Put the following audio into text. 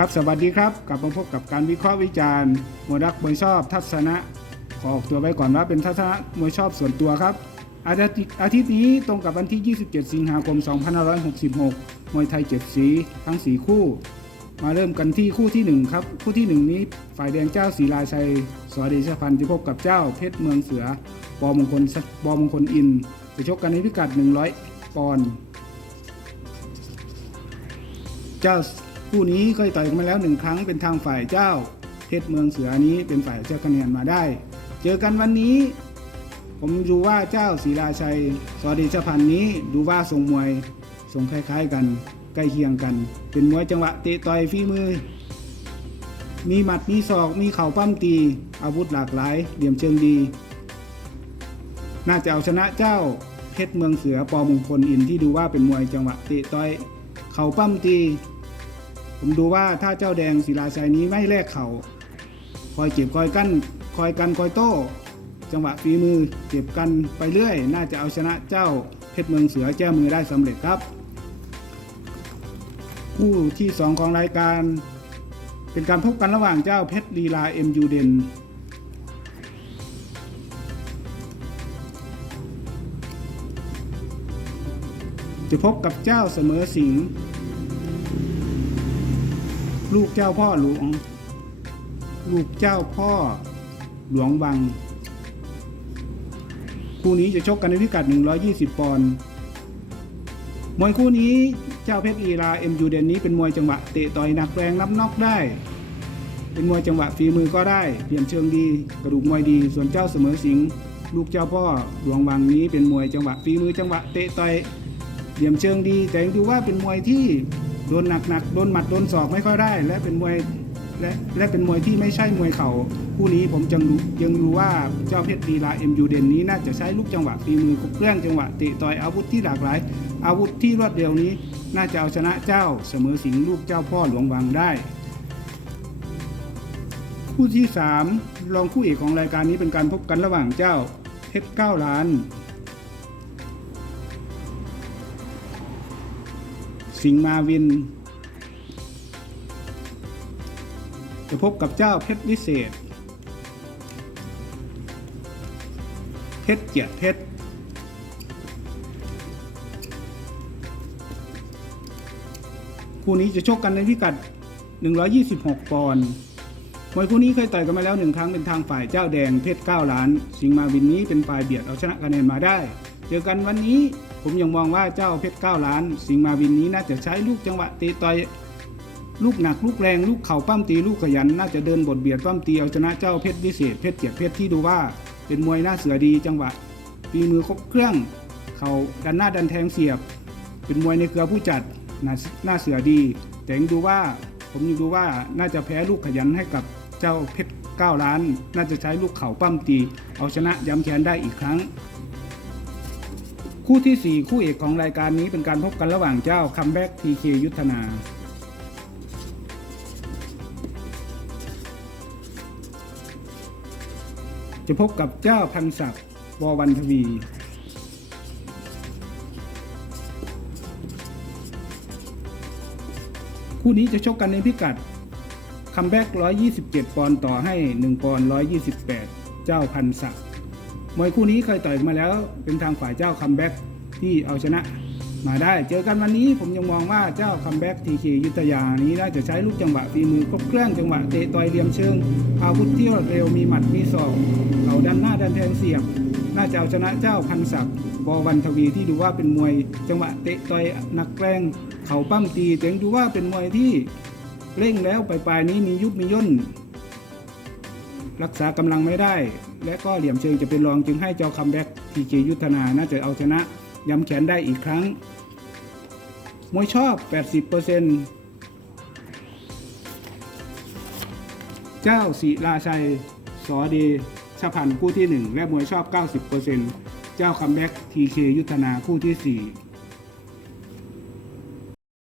ครับสวัสดีครับ กลับมาพบกับการวิเคราะห์วิจารณ์มวยรักมวยชอบทัศนะ ขอออกตัวไว้ก่อนว่าเป็นทัศนะมวยชอบส่วนตัวครับ อาทิตย์อาทิตย์นี้ตรงกับวันที่ 27 สิงหาคม 2566 มวยไทย7สีทั้ง 4 คู่ มาเริ่มกันที่คู่ที่ 1 ครับ คู่ที่ 1 นี้ฝ่ายแดงเจ้าศรีราชัยสวัสดีชพันธ์จะพบกับเจ้าเพชรเมืองเสือปอมงคลปอมงคลอินจะชกกันในพิกัด 100 ปอนด์เจ้า คู่นี้เคยต่อยกันมาแล้วหนึ่งครั้งเป็นทางฝ่ายเจ้า เพชรเมืองเสือนี้เป็นฝ่ายเจ้าคะแนนมาได้ เจอกันวันนี้ ผมดูว่าเจ้าศรีราชัยสอดีชพันนี้ดูว่าทรงมวยทรงคล้ายๆกัน ใกล้เคียงกัน เป็นมวยจังหวะเตะต่อยฝีมือ มีหมัดมีศอกมีเข่าปั้มตี อาวุธหลากหลายเหลี่ยมเชิงดี น่าจะเอาชนะเจ้าเพชรเมืองเสือปอมงคลอินที่ดูว่าเป็นมวยจังหวะเตะต่อย เข่าปั้มตี ผมดูว่าถ้าเจ้าแดงศิลาชัยนี้ไม่แลกเข่าคอยเจ็บคอยกั้นคอยกันคอยโต้จังหวะฝีมือเจ็บกันไปเรื่อย น่าจะเอาชนะเจ้าเพชรเมืองเสือแจ้มือได้สำเร็จครับ คู่ที่สองของรายการ เป็นการพบกันระหว่างเจ้าเพชรลีลาเอ็มยูเดนจะพบกับเจ้าเสมอสิง ลูกเจ้าพ่อหลวง ลูกเจ้าพ่อหลวงวัง คู่นี้จะชกกันในพิกัด 120 ปอนด์มวยคู่นี้เจ้าเพชรอีราเอ็มยูเดนนี้เป็นมวยจังหวะเตะต่อยหนักแรงนับน็อกได้ เป็นมวยจังหวะฝีมือก็ได้เปลี่ยนเชิงดี กระดูกมวยดีส่วนเจ้าเสมอสิงลูกเจ้าพ่อหลวงวังนี้เป็นมวยจังหวะฝีมือจังหวะเตะต่อยเหลี่ยมเชิงดี แต่ยังดูว่าเป็นมวยที่ โดนหนักๆโดนหมัดโดนศอกไม่ค่อยได้ และเป็นมวยและและเป็นมวยที่ไม่ใช่มวยเข่าคู่นี้ผมจังรู้ยังรู้ว่าเจ้าเพชรลีลาเอ็มยูเดนนี้น่าจะใช้ลูกจังหวะฝีมือครบเครื่องจังหวะเตะต่อยอาวุธที่หลากหลาย อาวุธที่รวดเร็วนี้ น่าจะเอาชนะเจ้าเสมอสิงลูกเจ้าพ่อหลวงวังได้คู่ที่ 3 รองคู่เอกของรายการนี้เป็นการพบกันระหว่างเจ้าเพชรเก้าล้าน สิงห์มาวิน จะพบกับเจ้าเพชรวิเศษ เพชรเกียรติเพชรคู่นี้จะชกกันในพิกัด 126 ปอนด์มวยคู่นี้เคยต่อยกันมาแล้วหนึ่งครั้งเป็นทางฝ่ายเจ้าแดงเพชร9ล้าน สิงห์มาวินนี้เป็นฝ่ายเบียดเอาชนะคะแนนมาได้ เจอกันวันนี้ ผมยังมองว่าเจ้าเพชร9ล้าน สิงมาวินนี้น่าจะใช้ลูกจังหวะเตะต่อยลูกหนักลูกแรงลูกเข่าปั้มตีลูกขยัน น่าจะเดินบทเบียดปั้มตีเอาชนะเจ้าเพชรวิเศษเพชรเกียรติเพชรที่ดูว่าเป็นมวยหน้าเสือดีจังหวะฝีมือครบเครื่อง เข่าดันหน้าดันแทงเสียบ เป็นมวยในเครือผู้จัดหน้าหน้าเสือดี แต่งดูว่าผมยังดูว่าน่าจะแพ้ลูกขยันให้กับเจ้าเพชร9ล้าน น่าจะใช้ลูกเข่าปั้มตี เอาชนะย้ำแค้นได้อีกครั้ง คู่ที่ 4 คู่เอกของรายการนี้เป็นการพบกันระหว่างเจ้าคัมแบ็กทีเคยุทธนาจะพบกับเจ้าพันศักดิ์ววันทวี คู่นี้จะชกกันในพิกัด คัมแบ็ก127 ปอนด์ต่อให้ 1 ปอนด์128 เจ้าพันศักดิ์ มวยคู่นี้เคยต่อยมาแล้วเป็นทางฝ่ายเจ้าคัมแบ็กที่เอาชนะมาได้ เจอกันวันนี้ผมยังมองว่าเจ้าคัมแบ็กทีเคยุทธยานี้น่าจะใช้ลูกจังหวะฝีมือครบเครื่องจังหวะเตะต่อยเหลี่ยมเชิงอาวุธที่รวดเร็วมีหมัดมีศอกเขาดันหน้าดันแทงเสียบ น่าจะเอาชนะเจ้าพันศักดิ์บอวันทวีที่ดูว่าเป็นมวย จังหวะเตะต่อยหนักแรงเข่าปั้มตีแต่ยังดูว่าเป็นมวยที่เร่งแล้วปลายๆนี้มียุบมีย่น รักษากำลังไม่ได้ และก็เหลี่ยมเชิงจะเป็นรองจึงให้เจ้าคัมแบ็กทีเจยุทธนา น่าจะเอาชนะย้ำแขนได้อีกครั้ง มวยชอบ 80%เจ้าศิราชัย สอเดชพันคู่ที่ 1 และมวยชอบ 90%เจ้าคัมแบ็กทีเคยุทธนาคู่ที่ 4